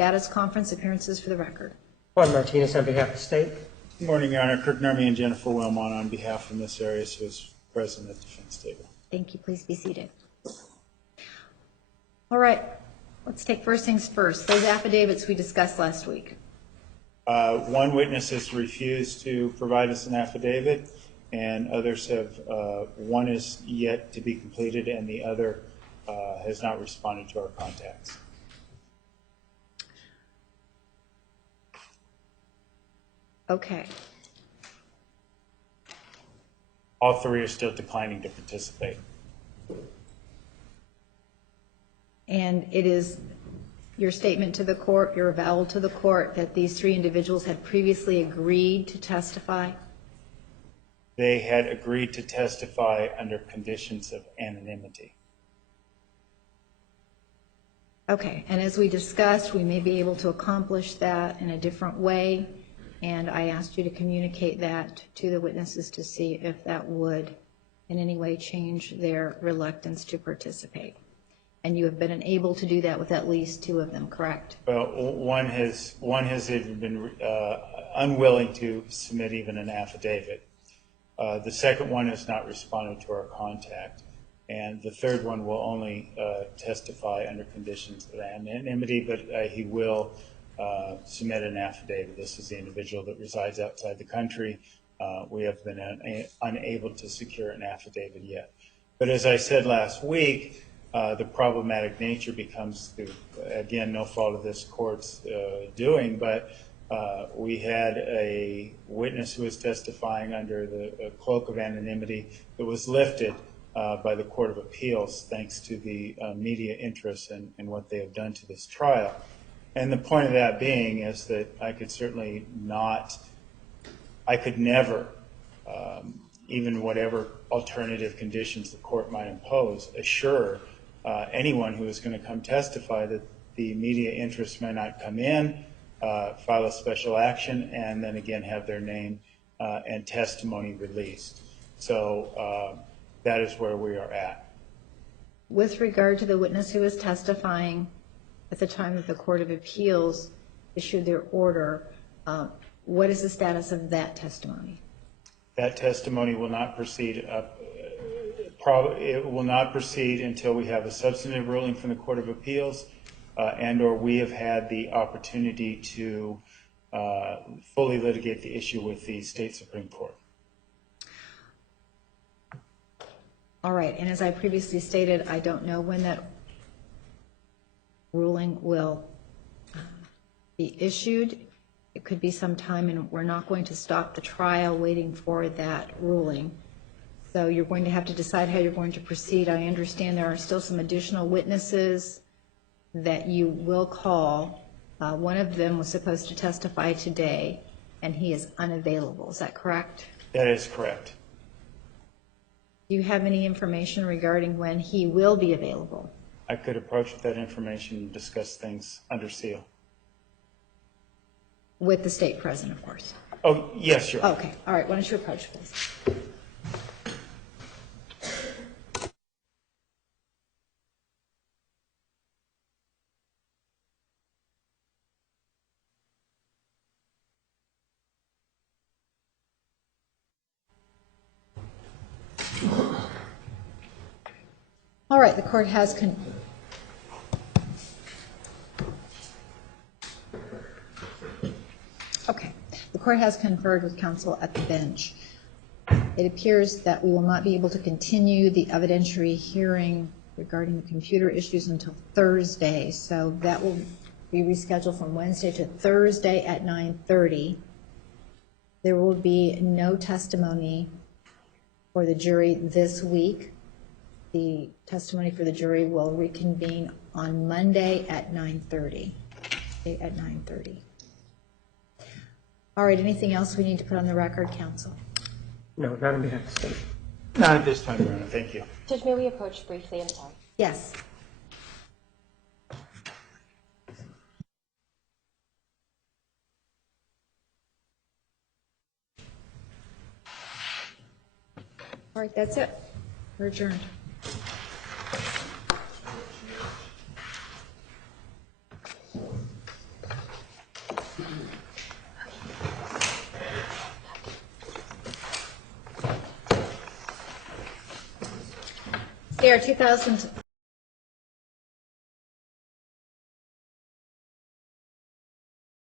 Status conference appearances for the record. Juan Martinez on behalf of the state. Good morning, Your Honor. Kirk Nermi and Jennifer Wilmot on behalf of Ms. Arias, who is present at the defense table. Thank you. Please be seated. All right. Let's take first things first. Those affidavits we discussed last week. One witness has refused to provide us an affidavit, and others have, one is yet to be completed, and the other has not responded to our contacts. Okay. All three are still declining to participate. And it is your statement to the court, your avowal to the court, that these three individuals had previously agreed to testify? They had agreed to testify under conditions of anonymity. Okay. And as we discussed, we may be able to accomplish that in a different way. And I asked you to communicate that to the witnesses to see if that would in any way change their reluctance to participate. And you have been unable to do that with at least two of them, correct? Well, one has even been unwilling to submit even an affidavit. The second one has not responded to our contact. And the third one will only testify under conditions of anonymity, but he will submit an affidavit. This is the individual that resides outside the country. We have been unable to secure an affidavit yet. But as I said last week, the problematic nature becomes, again, no fault of this court's doing, but we had a witness who was testifying under the cloak of anonymity that was lifted by the Court of Appeals thanks to the media interest in what they have done to this trial. And the point of that being is that I could certainly not, I could never, even whatever alternative conditions the court might impose, assure anyone who is going to come testify that the media interest may not come in, file a special action, and then again have their name and testimony released. So that is where we are at. With regard to the witness who was testifying at the time that the Court of Appeals issued their order, what is the status of that testimony? That testimony will not proceed it will not proceed until we have a substantive ruling from the Court of Appeals and or we have had the opportunity to fully litigate the issue with the State Supreme Court. All right, and as I previously stated, I don't know when that ruling will be issued. It could be some time, and we're not going to stop the trial waiting for that ruling. So you're going to have to decide how you're going to proceed. I understand there are still some additional witnesses that you will call. One of them was supposed to testify today, and he is unavailable. Is that correct? That is correct. Do you have any information regarding when he will be available? I could approach with that information and discuss things under seal. With the state present, of course. Oh, yes, Your Honor. Okay. All right. Why don't you approach, please? All right. The court has conferred with counsel at the bench. It appears that we will not be able to continue the evidentiary hearing regarding the computer issues until Thursday, so that will be rescheduled from Wednesday to Thursday at 9:30. There will be no testimony for the jury this week. The testimony for the jury will reconvene on Monday at 9:30. All right, anything else we need to put on the record, counsel? No, not on behalf of the state. Not at this time, Your Honor. Thank you. Judge, may we approach briefly? I'm sorry. Yes. All right, that's it. We're adjourned. There, 2000.